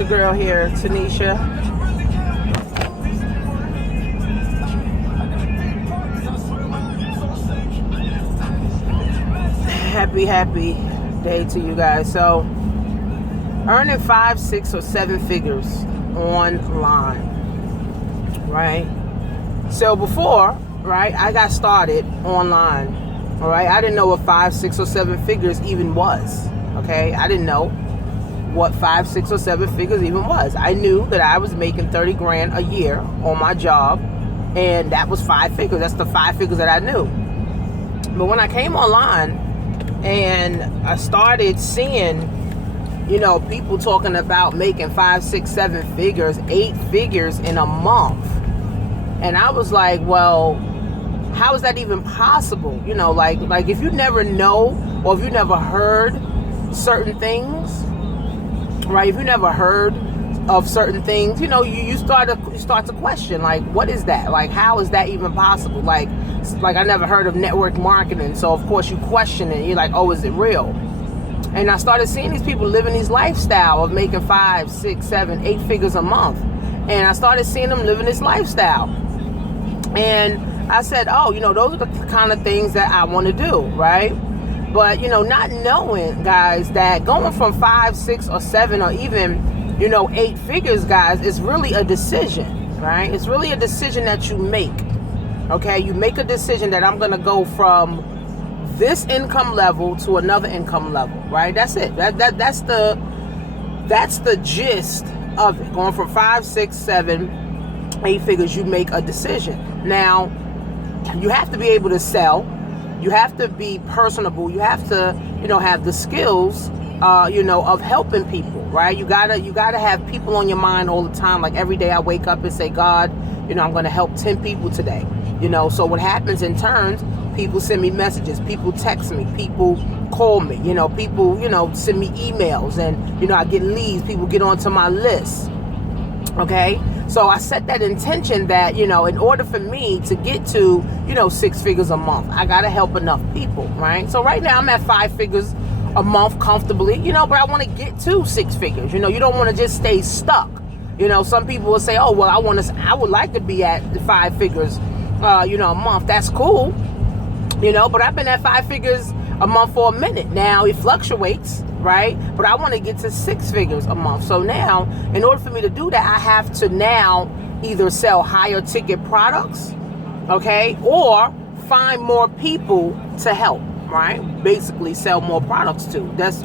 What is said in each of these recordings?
your girl here, Tanisha. Happy day to you guys. So, earning 5, 6, or 7 figures online, right? So before, right, I got started online, all right? I didn't know what 5, 6, or 7 figures even was, okay? I didn't know what 5, 6, or 7 figures even was. I knew that I was making 30 grand a year on my job, and that was 5 figures. That's the 5 figures that I knew. But when I came online and I started seeing, people talking about making 5, 6, 7 figures, 8 figures in a month, and I was like, well, how is that even possible? Like if you never know, or if you never heard certain things, right? If you never heard of certain things, you start to question, like, what is that? Like, how is that even possible? Like I never heard of network marketing, so of course you question it. You're like, oh, is it real? And I started seeing these people living these lifestyle of making 5, 6, 7, 8 figures a month, and I started seeing them living this lifestyle, and I said, oh, those are the kind of things that I want to do, right? But, not knowing, guys, that going from 5, 6, or 7, or even, 8 figures, guys, is really a decision, right? It's really a decision that you make, okay? You make a decision that I'm going to go from this income level to another income level, right? That's it. That's the gist of it. Going from 5, 6, 7, 8 figures, you make a decision. Now, you have to be able to sell. You have to be personable. You have to, have the skills, of helping people, right? You gotta have people on your mind all the time. Like every day I wake up and say, God, I'm going to help 10 people today. So what happens in turns, people send me messages, people text me, people call me, people, send me emails, and, I get leads, people get onto my list. Okay, so I set that intention that, in order for me to get to, 6 figures a month, I got to help enough people, right? So right now I'm at 5 figures a month comfortably, but I want to get to 6 figures. You don't want to just stay stuck. Some people will say, oh, well, I would like to be at the 5 figures, a month. That's cool, but I've been at 5 figures a month for a minute. Now it fluctuates, right? But I want to get to 6 figures a month. So now, in order for me to do that, I have to now either sell higher ticket products, okay, or find more people to help, right? Basically sell more products to.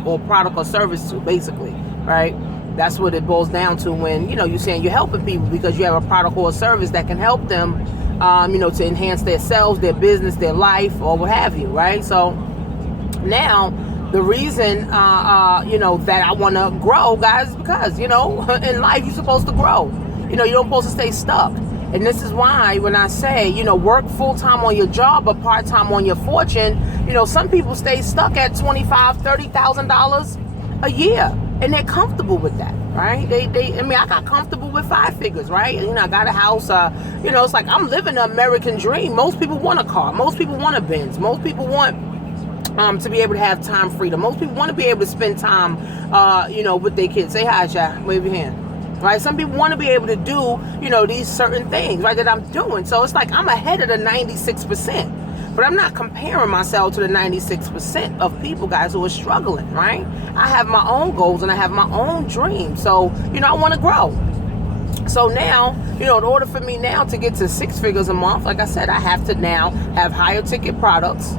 Or product or service to, basically, right? That's what it boils down to when, you're saying you're helping people because you have a product or a service that can help them, to enhance their selves, their business, their life, or what have you, right? So now, the reason, that I want to grow, guys, is because, in life, you're supposed to grow. You're not supposed to stay stuck. And this is why when I say, work full-time on your job, but part-time on your fortune, some people stay stuck at $25,000, $30,000 a year. And they're comfortable with that, right? I got comfortable with 5 figures, right? I got a house, it's like I'm living the American dream. Most people want a car. Most people want a Benz. Most people want to be able to have time freedom. Most people want to be able to spend time, with their kids. Say hi, Jack. Wave your hand. Right? Some people want to be able to do, these certain things, right, that I'm doing. So it's like I'm ahead of the 96%. But I'm not comparing myself to the 96% of people, guys, who are struggling, right? I have my own goals and I have my own dreams. So, I want to grow. So now, in order for me now to get to 6 figures a month, like I said, I have to now have higher ticket products,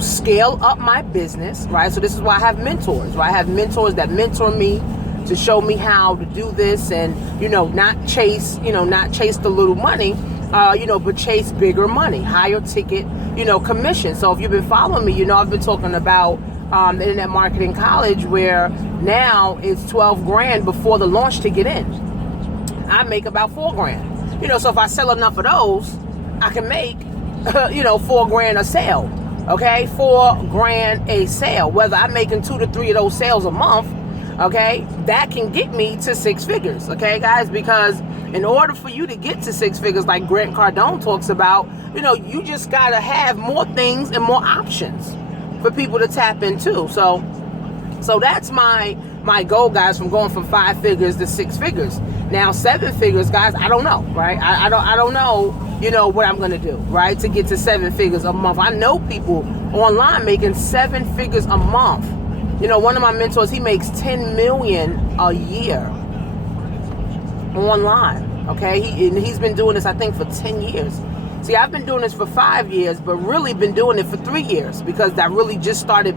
scale up my business, right? So this is why I have mentors, right? I have mentors that mentor me to show me how to do this and, not chase the little money, but chase bigger money, higher ticket, commission. So if you've been following me, I've been talking about the Internet Marketing College, where now it's 12 grand before the launch to get in. I make about 4 grand. So if I sell enough of those, I can make, 4 grand a sale. Okay, 4 grand a sale. Whether I'm making 2 to 3 of those sales a month, okay, that can get me to 6 figures. Okay, guys, because in order for you to get to 6 figures, like Grant Cardone talks about, you just gotta have more things and more options for people to tap into. So that's my my goal, guys, from going from 5 figures to 6 figures. Now 7 figures, guys, I don't know, right? I don't know, what I'm gonna do, right, to get to 7 figures a month. I know people online making 7 figures a month. One of my mentors, he makes 10 million a year online. Okay, he's been doing this, I think, for 10 years. See, I've been doing this for 5 years, but really been doing it for 3 years, because I really just started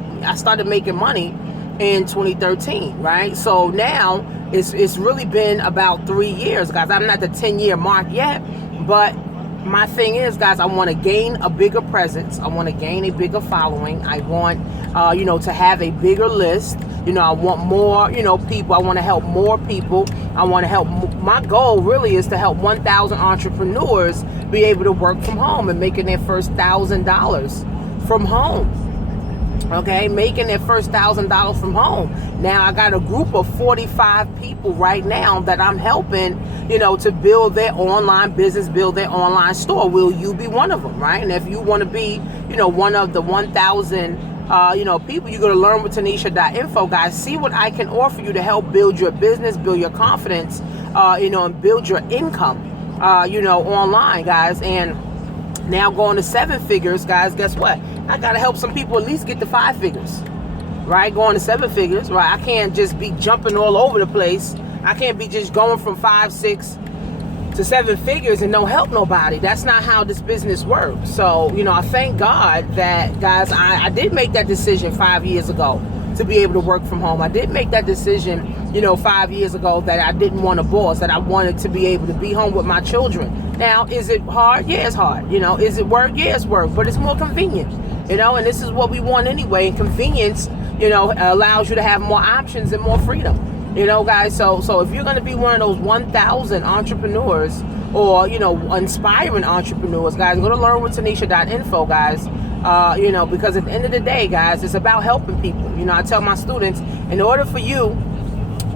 making money in 2013, right? So now it's really been about 3 years, guys. I'm not the 10-year mark yet, but my thing is, guys, I want to gain a bigger presence. I want to gain a bigger following. I want, to have a bigger list. I want more, people. I want to help more people. I want to help. My goal really is to help 1,000 entrepreneurs be able to work from home and making their first $1,000 from home. Okay, making their first $1,000 from home. Now I got a group of 45 people right now that I'm helping, to build their online business, build their online store. Will you be one of them, right? And if you want to be, one of the 1,000, people, you go to learnwithtanisha.info, guys. See what I can offer you to help build your business, build your confidence, and build your income, online, guys. And now going to 7 figures, guys, guess what? I got to help some people at least get to 5 figures, right? Going to 7 figures, right? I can't just be jumping all over the place. I can't be just going from 5, 6 to 7 figures and don't help nobody. That's not how this business works. So, I thank God that, guys, I did make that decision 5 years ago to be able to work from home. I did make that decision, 5 years ago, that I didn't want a boss, that I wanted to be able to be home with my children. Now, is it hard? Yeah, it's hard. Is it work? Yeah, it's work, but it's more convenient, and this is what we want anyway. And convenience, allows you to have more options and more freedom, guys. So if you're going to be one of those 1,000 entrepreneurs or, inspiring entrepreneurs, guys, go to learnwithtanisha.info, guys. Because at the end of the day, guys, it's about helping people. I tell my students, in order for you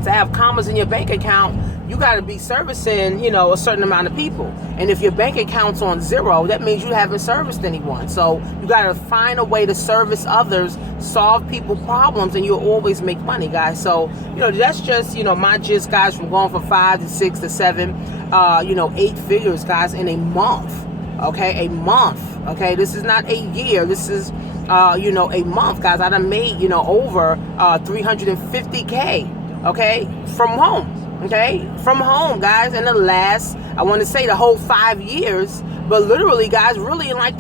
to have commas in your bank account, you got to be servicing, a certain amount of people. And if your bank account's on 0, that means you haven't serviced anyone. So you got to find a way to service others, solve people problems, and you'll always make money, guys. So, that's just, my gist, guys, from going from 5 to 6 to 7, 8 figures, guys, in a month. Okay, a month. Okay, this is not a year. This is, a month, guys. I done made, over 350K. Okay, from home. Okay, from home, guys. In the last, I want to say the whole 5 years, but literally, guys, really in like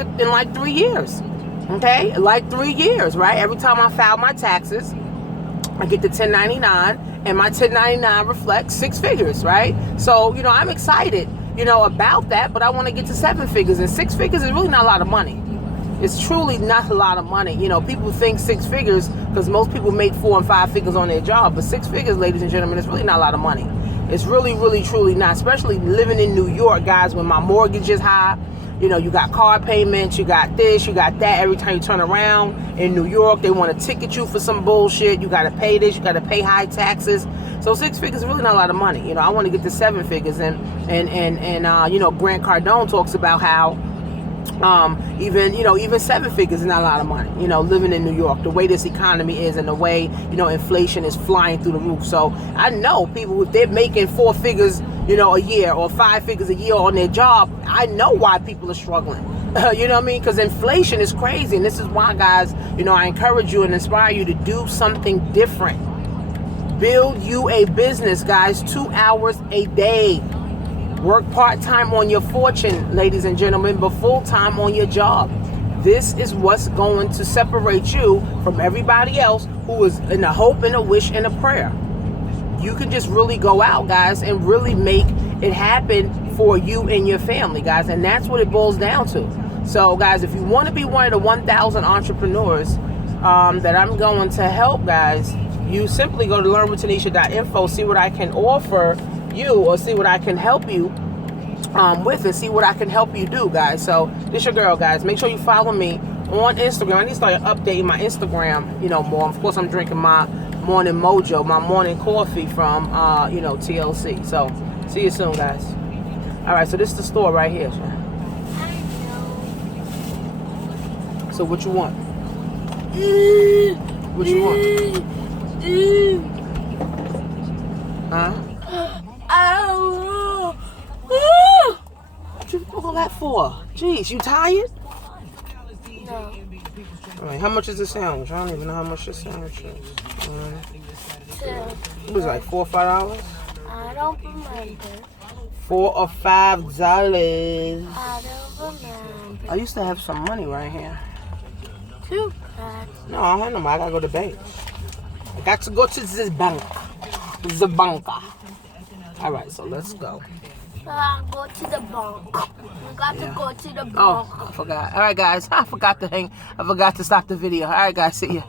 3 years. Okay, like 3 years, right? Every time I file my taxes, I get the 1099, and my 1099 reflects 6 figures, right? So, I'm excited, about that, but I want to get to 7 figures, and 6 figures is really not a lot of money. It's truly not a lot of money. People think 6 figures because most people make 4 and 5 figures on their job, but 6 figures, ladies and gentlemen, it's really not a lot of money. It's really, really, truly not, especially living in New York, guys, when my mortgage is high. You got car payments, you got this, you got that. Every time you turn around in New York, they want to ticket you for some bullshit. You got to pay this, you got to pay high taxes. So 6 figures is really not a lot of money. I want to get to 7 figures, and Grant Cardone talks about how even 7 figures is not a lot of money, living in New York, the way this economy is, and the way, inflation is flying through the roof. So I know people, if they're making 4 figures, a year, or 5 figures a year on their job, I know why people are struggling. You know what I mean? Because inflation is crazy. And this is why, guys, I encourage you and inspire you to do something different. Build you a business, guys, 2 hours a day. Work part-time on your fortune, ladies and gentlemen, but full-time on your job. This is what's going to separate you from everybody else who is in a hope and a wish and a prayer. You can just really go out, guys, and really make it happen for you and your family, guys. And that's what it boils down to. So, guys, if you want to be one of the 1,000 entrepreneurs that I'm going to help, guys, you simply go to learnwithtanisha.info, see what I can offer you, or see what I can help you with, and see what I can help you do, guys. So this your girl, guys. Make sure you follow me on Instagram. I need to start updating my Instagram, more. Of course, I'm drinking my morning mojo, my morning coffee from TLC. So see you soon, guys. All right, so this is the store right here. So what you want? What you want? Huh? Oh. What you all that for? Jeez, you tired? No. All right, how much is the sandwich? I don't even know how much this sandwich is. It was like $4 or $5. I don't remember. $4 or $5. I don't remember. I used to have some money right here. Too bad. No, I don't have no money. I gotta go to the bank. I got to go to this bank. The banker. All right, so let's go. Go to the bank. We got to go to the bank. Oh, I forgot. All right, guys. I forgot to stop the video. All right, guys. See ya.